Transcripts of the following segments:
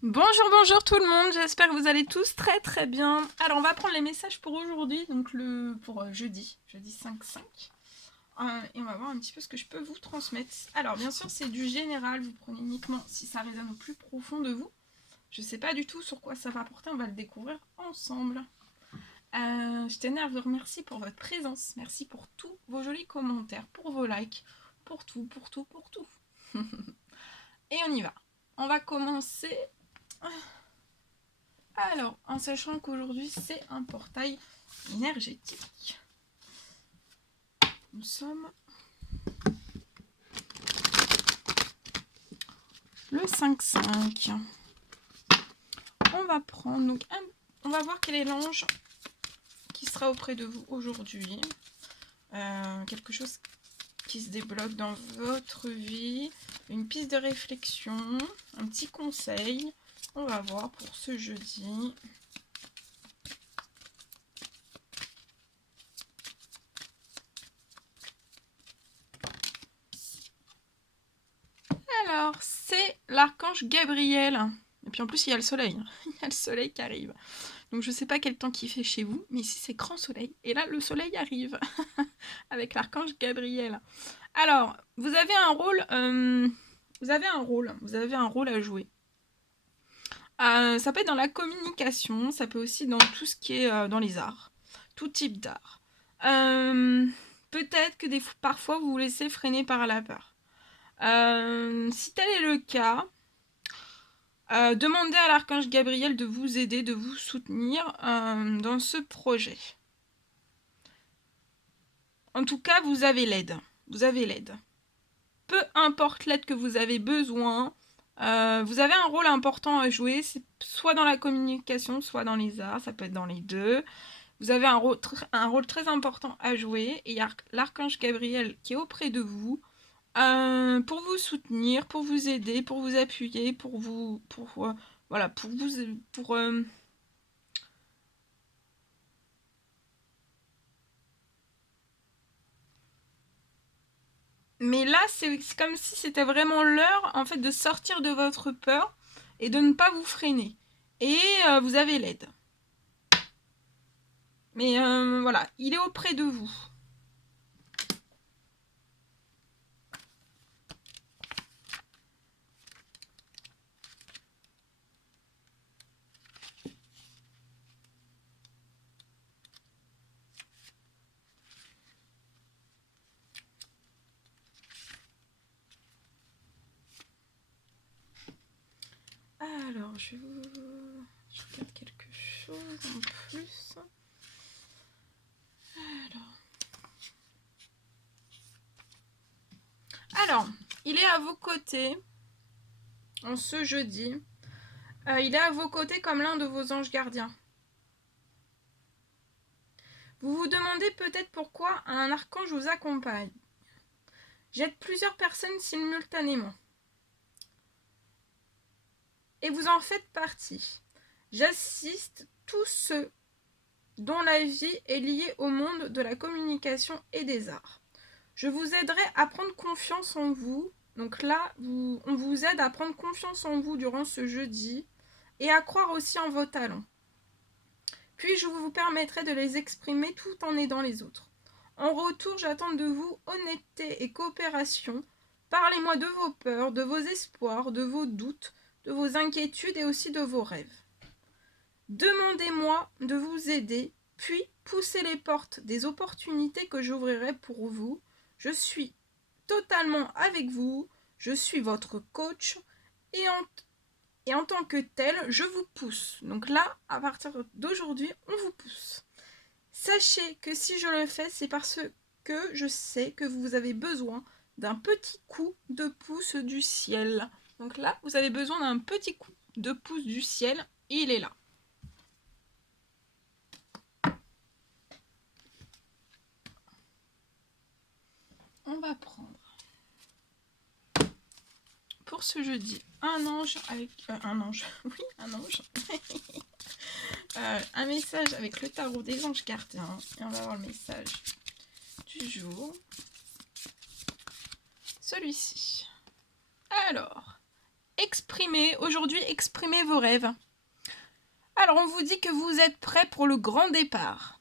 Bonjour, bonjour tout le monde, j'espère que vous allez tous très très bien. Alors on va prendre les messages pour aujourd'hui, donc pour jeudi 5-5. Et on va voir un petit peu ce que je peux vous transmettre. Alors bien sûr c'est du général, vous prenez uniquement si ça résonne au plus profond de vous. Je sais pas du tout sur quoi ça va porter, on va le découvrir ensemble. Je tenais à vous remercier pour votre présence, merci pour tous vos jolis commentaires, pour vos likes, pour tout, pour tout, pour tout. Et on y va. On va commencer. Alors, en sachant qu'aujourd'hui c'est un portail énergétique. Nous sommes le 5-5. On va prendre donc on va voir quel est l'ange qui sera auprès de vous aujourd'hui. Quelque chose qui se débloque dans votre vie, une piste de réflexion, un petit conseil. On va voir pour ce jeudi. Alors, c'est l'archange Gabriel. Et puis en plus, il y a le soleil. Il y a le soleil qui arrive. Donc je sais pas quel temps qu'il fait chez vous, mais ici c'est grand soleil. Et là, le soleil arrive avec l'archange Gabriel. Alors, vous avez un rôle, vous avez un rôle à jouer. Ça peut être dans la communication, ça peut aussi dans tout ce qui est dans les arts, tout type d'art. Peut-être que parfois vous vous laissez freiner par la peur. Si tel est le cas, demandez à l'archange Gabriel de vous aider, de vous soutenir dans ce projet. En tout cas, vous avez l'aide. Vous avez l'aide. Peu importe l'aide que vous avez besoin, vous avez un rôle important à jouer, c'est soit dans la communication, soit dans les arts, ça peut être dans les deux. Vous avez un rôle très important à jouer, et il y a l'archange Gabriel qui est auprès de vous pour vous soutenir, pour vous aider, pour vous appuyer, voilà, mais là, c'est comme si c'était vraiment l'heure, en fait, de sortir de votre peur et de ne pas vous freiner. Et vous avez l'aide. Mais voilà, il est auprès de vous. Alors, je regarde quelque chose en plus. Alors, il est à vos côtés en ce jeudi. Il est à vos côtés comme l'un de vos anges gardiens. Vous vous demandez peut-être pourquoi un archange vous accompagne. J'aide plusieurs personnes simultanément. Et vous en faites partie. J'assiste tous ceux dont la vie est liée au monde de la communication et des arts. Je vous aiderai à prendre confiance en vous. Donc là, on vous aide à prendre confiance en vous durant ce jeudi et à croire aussi en vos talents. Puis je vous permettrai de les exprimer tout en aidant les autres. En retour, j'attends de vous honnêteté et coopération. Parlez-moi de vos peurs, de vos espoirs, de vos doutes, de vos inquiétudes et aussi de vos rêves. Demandez-moi de vous aider, puis poussez les portes des opportunités que j'ouvrirai pour vous. Je suis totalement avec vous, je suis votre coach et en tant que tel, je vous pousse. Donc là, à partir d'aujourd'hui, on vous pousse. Sachez que si je le fais, c'est parce que je sais que vous avez besoin d'un petit coup de pouce du ciel. Donc là, vous avez besoin d'un petit coup de pouce du ciel, et il est là. On va prendre pour ce jeudi un ange avec un ange, oui, un ange. Un message avec le tarot des anges gardiens, et on va voir le message du jour. Celui-ci. Alors, exprimez vos rêves. Alors, on vous dit que vous êtes prêts pour le grand départ.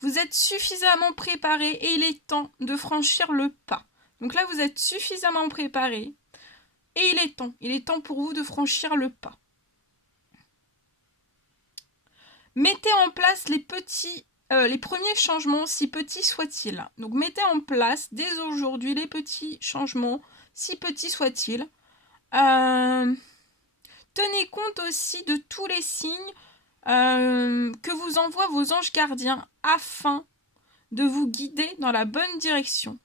Vous êtes suffisamment préparés et il est temps de franchir le pas. Donc là, vous êtes suffisamment préparés et il est temps pour vous de franchir le pas. Mettez en place les premiers changements, si petits soient-ils. Donc mettez en place dès aujourd'hui les petits changements, si petits soient-ils. Tenez compte aussi de tous les signes que vous envoient vos anges gardiens afin de vous guider dans la bonne direction.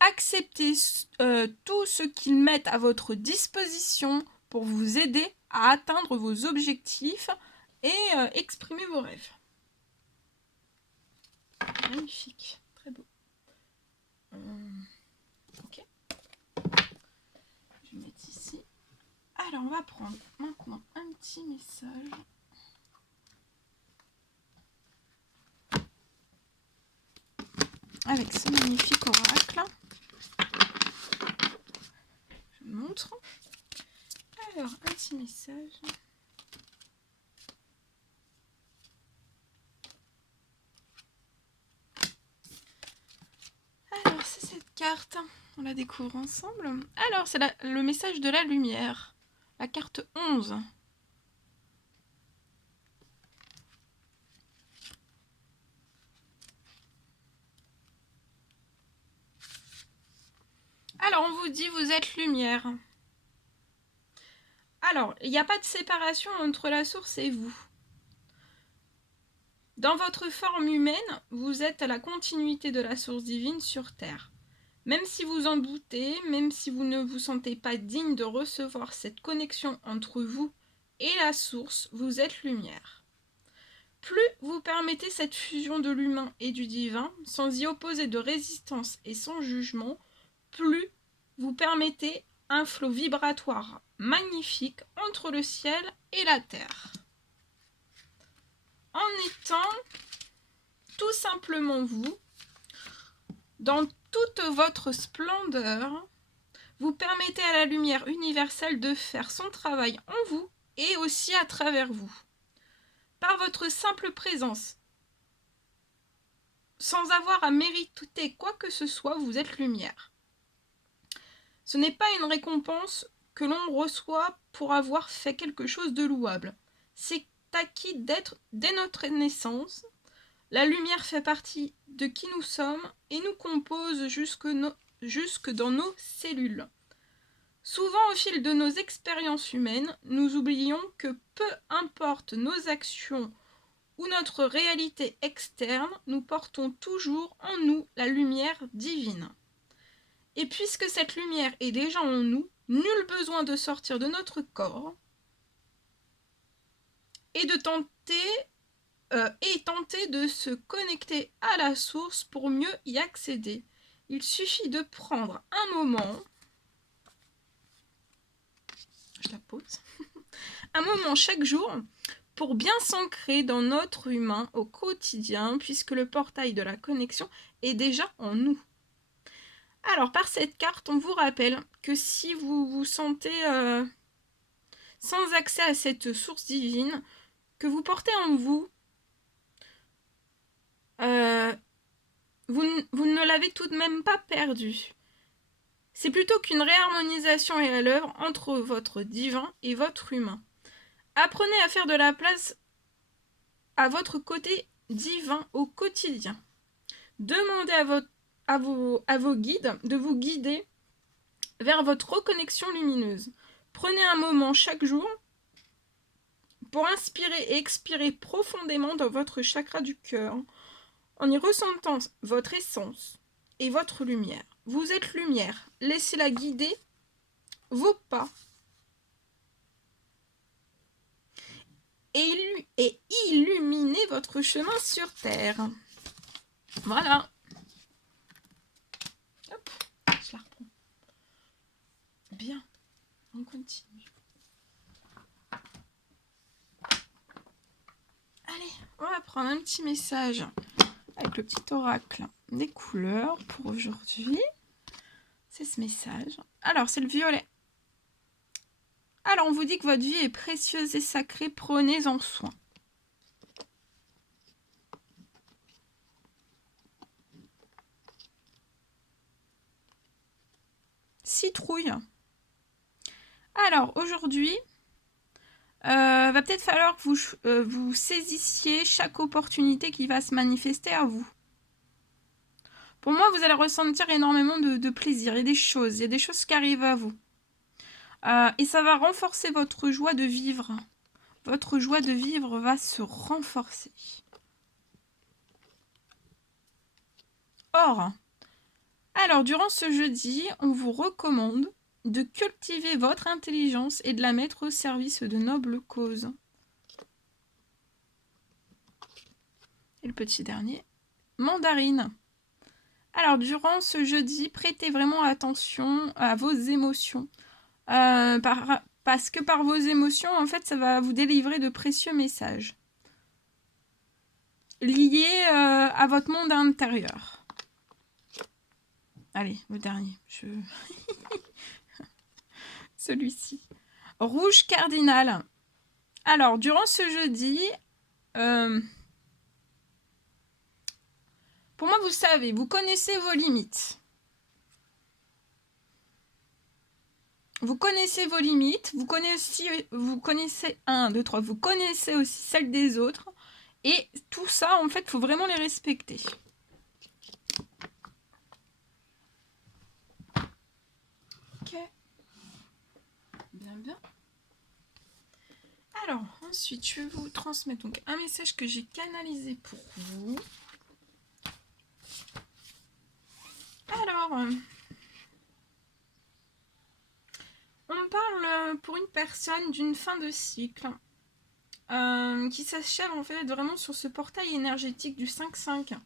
Acceptez tout ce qu'ils mettent à votre disposition pour vous aider à atteindre vos objectifs et exprimer vos rêves. Magnifique, très beau. Ok. Je vais mettre ici. Alors, on va prendre maintenant un petit message. Avec ce magnifique oracle. Je vous montre. Alors, un petit message. Alors, c'est cette carte. On la découvre ensemble. Alors, c'est le message de la lumière. La carte 11. Alors, on vous dit, vous êtes lumière. Alors, il n'y a pas de séparation entre la source et vous. Dans votre forme humaine, vous êtes à la continuité de la source divine sur Terre. Même si vous en doutez, même si vous ne vous sentez pas digne de recevoir cette connexion entre vous et la source, vous êtes lumière. Plus vous permettez cette fusion de l'humain et du divin, sans y opposer de résistance et sans jugement, plus vous permettez un flot vibratoire magnifique entre le ciel et la terre. En étant tout simplement vous, dans toute votre splendeur, vous permettez à la lumière universelle de faire son travail en vous et aussi à travers vous. Par votre simple présence, sans avoir à mériter quoi que ce soit, vous êtes lumière. Ce n'est pas une récompense que l'on reçoit pour avoir fait quelque chose de louable. C'est acquis dès notre naissance. La lumière fait partie de qui nous sommes et nous compose jusque dans nos cellules. Souvent, au fil de nos expériences humaines, nous oublions que peu importe nos actions ou notre réalité externe, nous portons toujours en nous la lumière divine. Et puisque cette lumière est déjà en nous, nul besoin de sortir de notre corps et tenter de se connecter à la source pour mieux y accéder. Il suffit de prendre un moment, je la pose, un moment chaque jour pour bien s'ancrer dans notre humain au quotidien, puisque le portail de la connexion est déjà en nous. Alors, par cette carte, on vous rappelle que si vous vous sentez sans accès à cette source divine, que vous portez en vous, vous ne l'avez tout de même pas perdue. C'est plutôt qu'une réharmonisation est à l'œuvre entre votre divin et votre humain. Apprenez à faire de la place à votre côté divin au quotidien. Demandez à vos guides de vous guider vers votre reconnexion lumineuse. Prenez un moment chaque jour pour inspirer et expirer profondément dans votre chakra du cœur, en y ressentant votre essence et votre lumière. Vous êtes lumière, laissez-la guider vos pas et illuminez votre chemin sur Terre. Voilà. Hop, je la reprends. Bien, on continue. Allez, on va prendre un petit message avec le petit oracle des couleurs pour aujourd'hui. C'est ce message. Alors, c'est le violet. Alors, on vous dit que votre vie est précieuse et sacrée, prenez-en soin. Citrouille. Alors, aujourd'hui, va peut-être falloir que vous saisissiez chaque opportunité qui va se manifester à vous. Pour moi, vous allez ressentir énormément de plaisir et des choses. Il y a des choses qui arrivent à vous. Et ça va renforcer votre joie de vivre. Votre joie de vivre va se renforcer. Or, alors, durant ce jeudi, on vous recommande de cultiver votre intelligence et de la mettre au service de nobles causes. Et le petit dernier, mandarine. Alors, durant ce jeudi, prêtez vraiment attention à vos émotions. Parce que par vos émotions, en fait, ça va vous délivrer de précieux messages liés à votre monde intérieur. Allez, le dernier. Celui-ci. Rouge cardinal. Alors, durant ce jeudi, pour moi, vous savez, vous connaissez vos limites. Vous connaissez vos limites, vous connaissez 1, 2, 3, vous connaissez aussi celles des autres. Et tout ça, en fait, il faut vraiment les respecter. Ok. Bien, bien. Alors, ensuite, je vais vous transmettre donc un message que j'ai canalisé pour vous. Alors, on parle pour une personne d'une fin de cycle qui s'achève en fait vraiment sur ce portail énergétique du 5-5.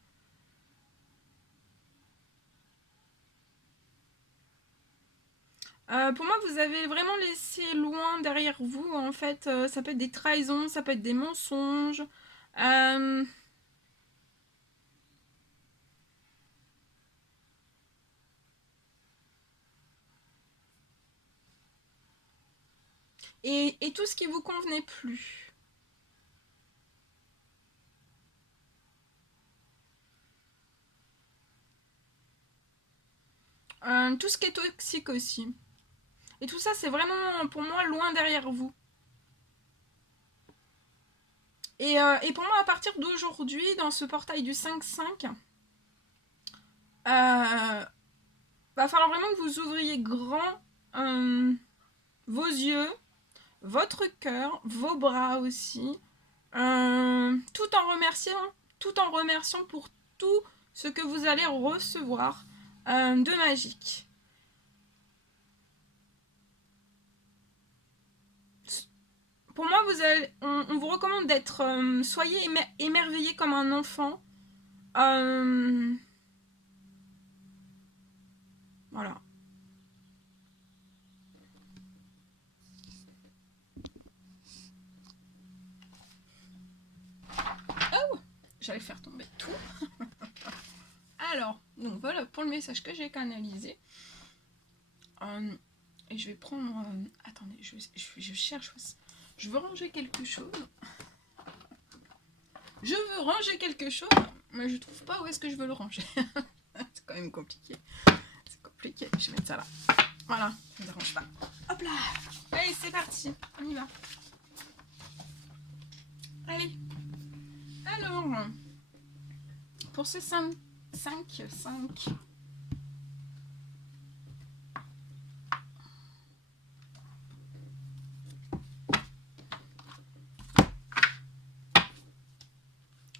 Pour moi, vous avez vraiment laissé loin derrière vous, en fait, ça peut être des trahisons, ça peut être des mensonges. Et tout ce qui vous convenait plus. Tout ce qui est toxique aussi. Et tout ça, c'est vraiment, pour moi, loin derrière vous. Et pour moi, à partir d'aujourd'hui, dans ce portail du 5-5, va falloir vraiment que vous ouvriez grand vos yeux, votre cœur, vos bras aussi, tout en remerciant pour tout ce que vous allez recevoir de magique. Pour moi, on vous recommande d'être, soyez émerveillés comme un enfant. Voilà. Oh, j'allais faire tomber tout. Alors, donc voilà pour le message que j'ai canalisé. Et je vais prendre... attendez, je cherche... Je veux ranger quelque chose. Je veux ranger quelque chose, mais je trouve pas où est-ce que je veux le ranger. C'est quand même compliqué. C'est compliqué. Je vais mettre ça là. Voilà, ça ne dérange pas. Hop là. Allez, c'est parti. On y va. Allez. Alors, pour ce 5.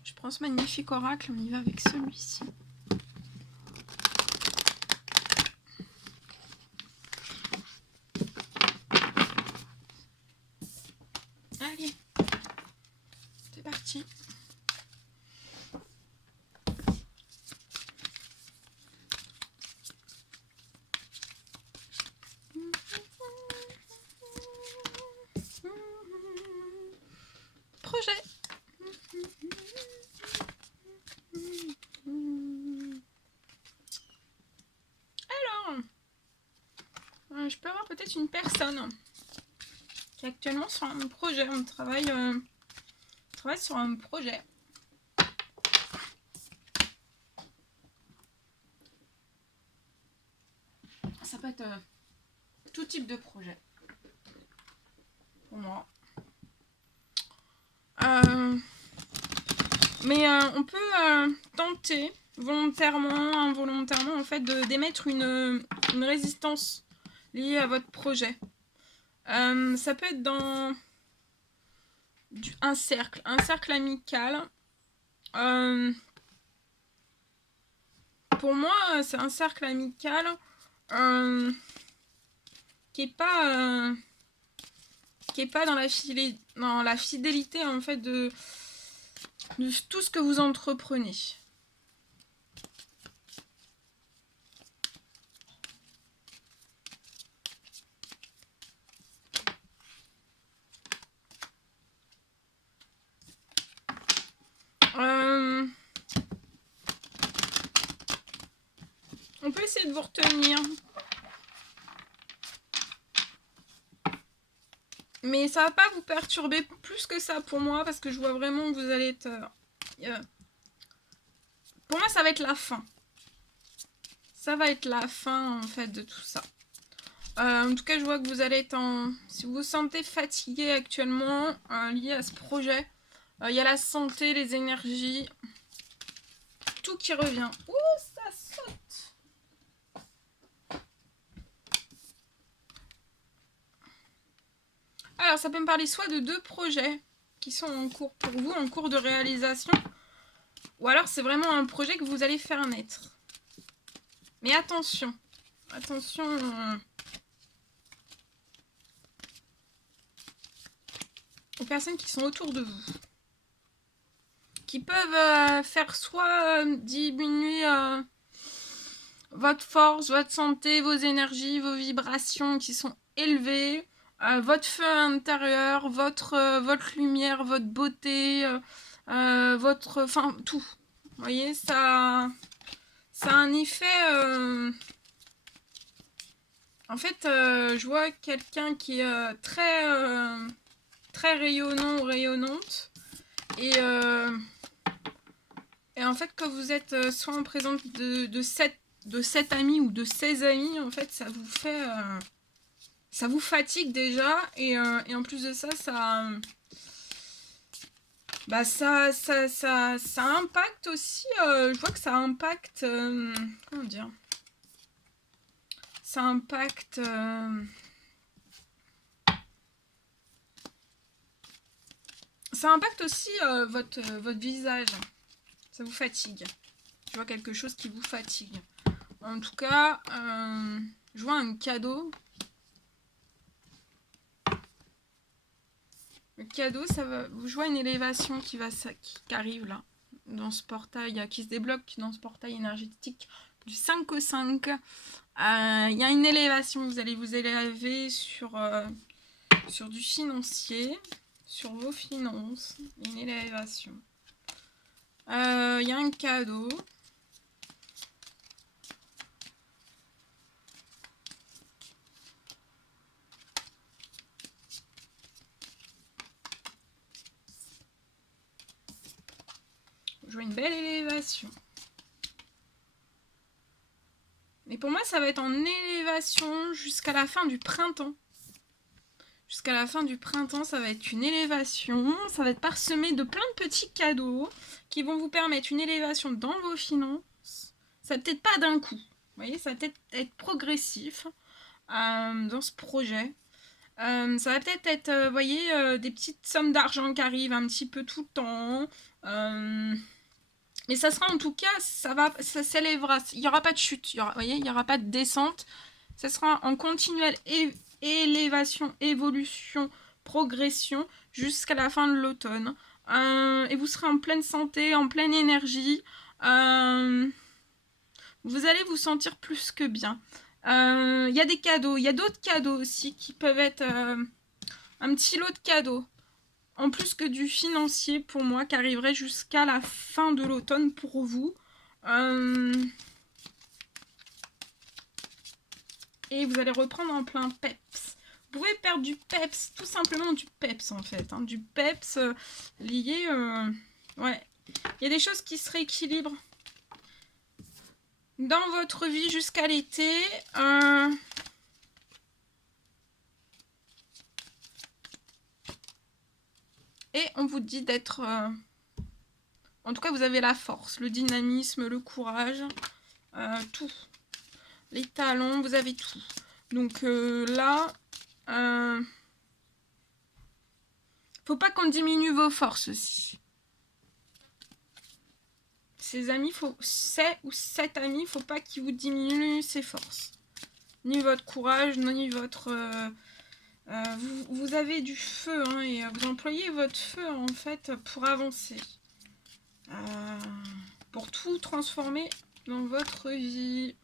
Je prends ce magnifique oracle, on y va avec celui-ci. Allez, c'est parti. Projet. Alors, je peux avoir peut-être une personne qui est actuellement sur un projet. On travaille sur un projet. Ça peut être tout type de projet pour moi. Mais on peut tenter volontairement, involontairement, en fait, d'émettre une résistance liée à votre projet. Ça peut être dans un cercle amical. Pour moi, c'est un cercle amical qui est pas dans la fidélité en fait de tout ce que vous entreprenez. On peut essayer de vous retenir. Mais ça va pas vous perturber plus que ça pour moi, parce que je vois vraiment que vous allez être... Pour moi, ça va être la fin. Ça va être la fin, en fait, de tout ça. En tout cas, je vois que vous allez être en... Si vous vous sentez fatigué actuellement, lié à ce projet, il y a la santé, les énergies, tout qui revient. Ouh, ça saute! Alors, ça peut me parler soit de 2 projets qui sont en cours pour vous, en cours de réalisation, ou alors c'est vraiment un projet que vous allez faire naître. Mais attention, attention aux personnes qui sont autour de vous, qui peuvent faire soit diminuer votre force, votre santé, vos énergies, vos vibrations qui sont élevées, votre feu intérieur, votre lumière, votre beauté, enfin tout. Vous voyez, ça a un effet... En fait, je vois quelqu'un qui est très rayonnant ou rayonnante. Et en fait, quand vous êtes soit en présence de 7 amis ou de 16 amis, en fait, ça vous fait... ça vous fatigue déjà. Et en plus de ça, ça impacte aussi... je vois que ça impacte... comment dire ? Ça impacte... ça impacte aussi votre visage. Ça vous fatigue. Je vois quelque chose qui vous fatigue. En tout cas, je vois un cadeau. Le cadeau, ça va. Je vois une élévation qui arrive là, dans ce portail, qui se débloque dans ce portail énergétique du 5 au 5. Il y a une élévation. Vous allez vous élever sur du financier, sur vos finances. Une élévation. Il y a un cadeau. Je vois une belle élévation. Mais pour moi, ça va être en élévation jusqu'à la fin du printemps. Jusqu'à la fin du printemps, ça va être une élévation. Ça va être parsemé de plein de petits cadeaux qui vont vous permettre une élévation dans vos finances. Ça va peut-être pas d'un coup. Vous voyez, ça va peut-être être progressif dans ce projet. Ça va peut-être être, vous voyez, des petites sommes d'argent qui arrivent un petit peu tout le temps. Mais ça sera en tout cas, ça s'élèvera. Il n'y aura pas de chute. Vous voyez, il n'y aura pas de descente. Ça sera en continuelle élévation, évolution, progression jusqu'à la fin de l'automne. Et vous serez en pleine santé, en pleine énergie. Vous allez vous sentir plus que bien. Il y a des cadeaux. Il y a d'autres cadeaux aussi qui peuvent être un petit lot de cadeaux. En plus que du financier pour moi qui arriverait jusqu'à la fin de l'automne pour vous. Et vous allez reprendre en plein peps. pouvez perdre du peps, tout simplement du peps en fait. Hein, du peps lié... ouais, il y a des choses qui se rééquilibrent dans votre vie jusqu'à l'été. Et on vous dit d'être... en tout cas, vous avez la force, le dynamisme, le courage, tout. Les talents, vous avez tout. Donc là, faut pas qu'on diminue vos forces aussi. Ces amis, cet ami, faut pas qu'il vous diminue ses forces. Ni votre courage, ni votre... vous avez du feu, hein, et vous employez votre feu, en fait, pour avancer. Pour tout transformer dans votre vie.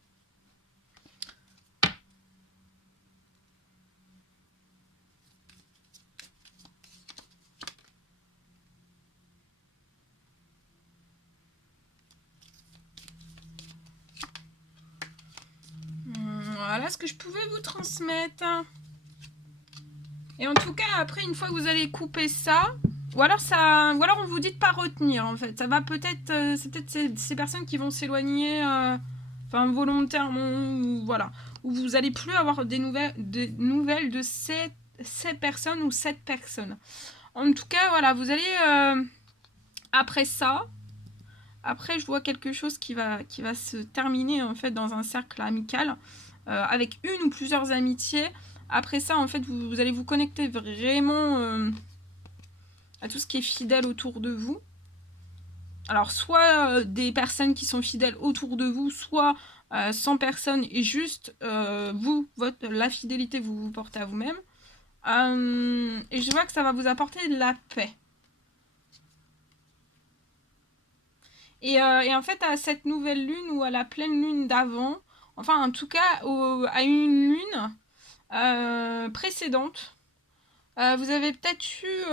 Voilà ce que je pouvais vous transmettre. Et en tout cas, après, une fois que vous allez couper ça, ou alors on vous dit de pas retenir, en fait. Ça va peut-être, c'est peut-être ces personnes qui vont s'éloigner, enfin volontairement, ou voilà. Où vous allez plus avoir des nouvelles de ces personnes ou cette personne. En tout cas, voilà, vous allez après ça. Après, je vois quelque chose qui va se terminer en fait dans un cercle amical avec une ou plusieurs amitiés. Après ça, en fait, vous allez vous connecter vraiment à tout ce qui est fidèle autour de vous. Alors, soit des personnes qui sont fidèles autour de vous, soit 100 personnes et juste la fidélité, vous portez à vous-même. Et je vois que ça va vous apporter de la paix. Et en fait, à cette nouvelle lune ou à la pleine lune d'avant, enfin en tout cas à une lune précédente, vous avez peut-être eu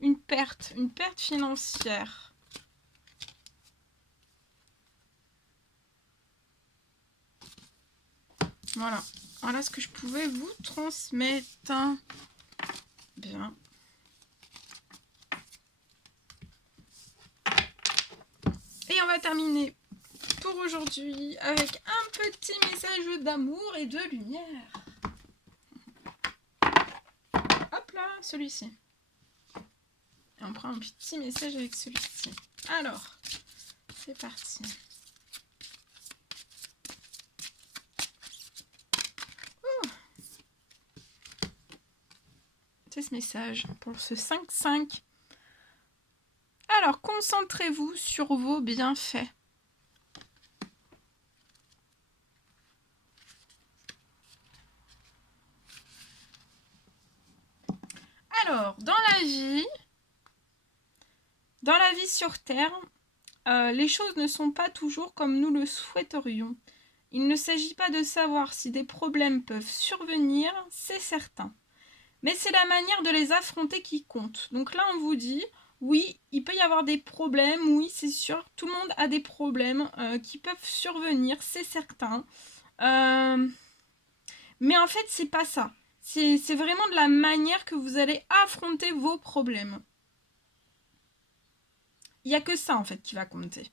une perte financière. Voilà ce que je pouvais vous transmettre. Bien. Et on va terminer pour aujourd'hui avec un petit message d'amour et de lumière. Hop là, celui-ci. Et on prend un petit message avec celui-ci. Alors, c'est parti. C'est ce message pour ce 5-5. Alors, concentrez-vous sur vos bienfaits. Alors, dans la vie sur Terre, les choses ne sont pas toujours comme nous le souhaiterions. Il ne s'agit pas de savoir si des problèmes peuvent survenir, c'est certain. Mais c'est la manière de les affronter qui compte. Donc là, on vous dit, oui, il peut y avoir des problèmes, oui, c'est sûr, tout le monde a des problèmes qui peuvent survenir, c'est certain. Mais en fait, c'est pas ça. C'est vraiment de la manière que vous allez affronter vos problèmes. Il n'y a que ça, en fait, qui va compter.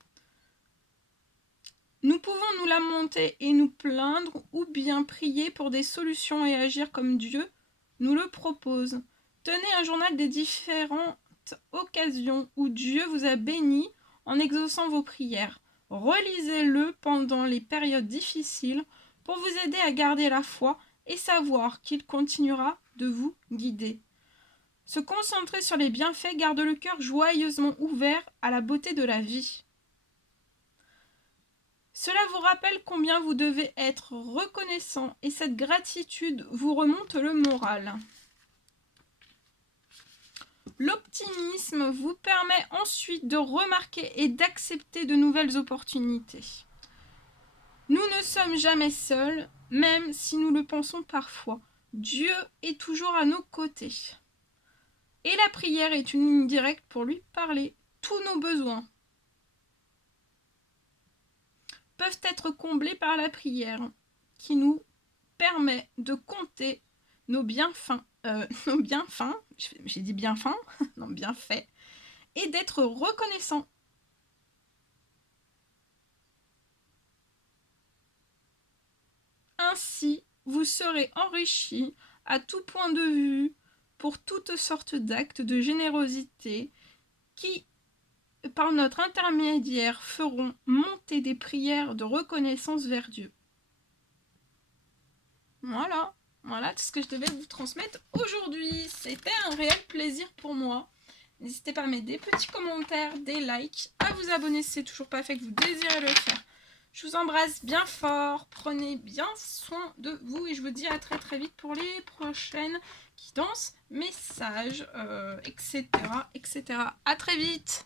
Nous pouvons nous lamenter et nous plaindre, ou bien prier pour des solutions et agir comme Dieu nous le propose. Tenez un journal des différentes occasions où Dieu vous a béni en exaucant vos prières. Relisez-le pendant les périodes difficiles pour vous aider à garder la foi et savoir qu'il continuera de vous guider. Se concentrer sur les bienfaits garde le cœur joyeusement ouvert à la beauté de la vie. Cela vous rappelle combien vous devez être reconnaissant et cette gratitude vous remonte le moral. L'optimisme vous permet ensuite de remarquer et d'accepter de nouvelles opportunités. Nous ne sommes jamais seuls, même si nous le pensons parfois. Dieu est toujours à nos côtés. Et la prière est une ligne directe pour lui parler. Tous nos besoins peuvent être comblés par la prière, qui nous permet de compter nos bienfaits, nos bienfaits, j'ai dit bienfaits, non bienfaits, et d'être reconnaissant. Ainsi, vous serez enrichis à tout point de vue pour toutes sortes d'actes de générosité qui, par notre intermédiaire, feront monter des prières de reconnaissance vers Dieu. Voilà, voilà tout ce que je devais vous transmettre aujourd'hui. C'était un réel plaisir pour moi. N'hésitez pas à mettre des petits commentaires, des likes, à vous abonner si c'est toujours pas fait, que vous désirez le faire. Je vous embrasse bien fort, prenez bien soin de vous et je vous dis à très très vite pour les prochaines guidances, messages, etc. etc. À très vite!